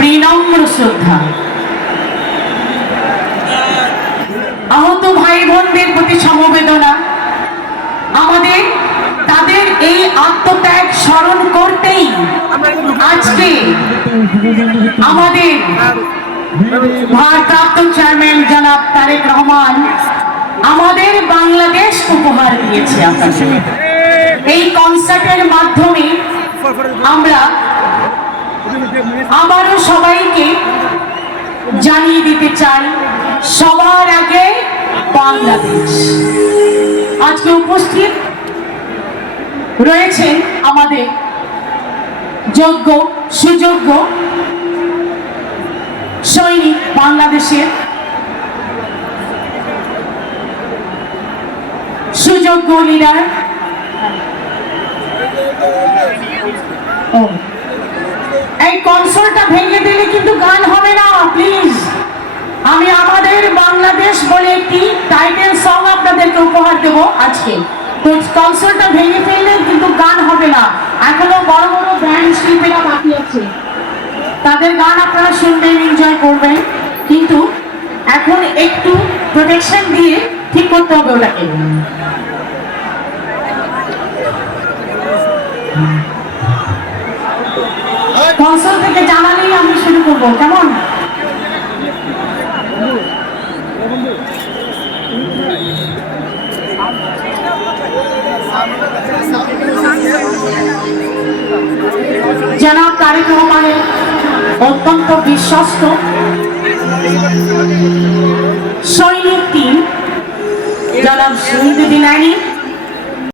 বিনম্র শ্রদ্ধা। আহত ভাই বোনদের প্রতি সমবেদনা। আমাদের, তাদের এই আত্মত্যাগ স্মরণ করতেই আজকে আমাদের ভারপ্রাপ্ত চেয়ারম্যান জনাব তারেক রহমান আমাদের বাংলাদেশ উপহার দিয়েছে আপনাদের। এই কনসার্টের মাধ্যমে আমরা আবারও সবাইকে জানিয়ে দিতে চাই, সবার আগে বাংলাদেশ। আজকে উপস্থিত রয়েছেন আমাদের যোগ্য, সুযোগ্য সৈনিক বাংলাদেশের সুযোগ্য লিডার এই কনসোলটা ভেঙে দিলে কিন্তু গান হবে না প্লিজ আমি আমাদের বাংলাদেশ বলে একটি টাইটেল সং আপনাদেরকে উপহার দেব আজকে। তো কনসোলটা ভেঙে ফেললে কিন্তু গান হবে না। এখনও বড় বড় ব্যান্ড শিল্পীরা বাকি আছে। তাদের গান আপনারা শুনবেন এনজয় করবেন। কিন্তু এখন একটু প্রোটেকশন দিয়ে ঠিক করতে হবে ওটাকে। কনসোল থেকে জানালেই আমি শুরু করব, কেমন? জনাব তারেক রহমানের অত্যন্ত বিশ্বস্ত সৈনিক টিম, জনাব শহীদুদ্দিন আইনি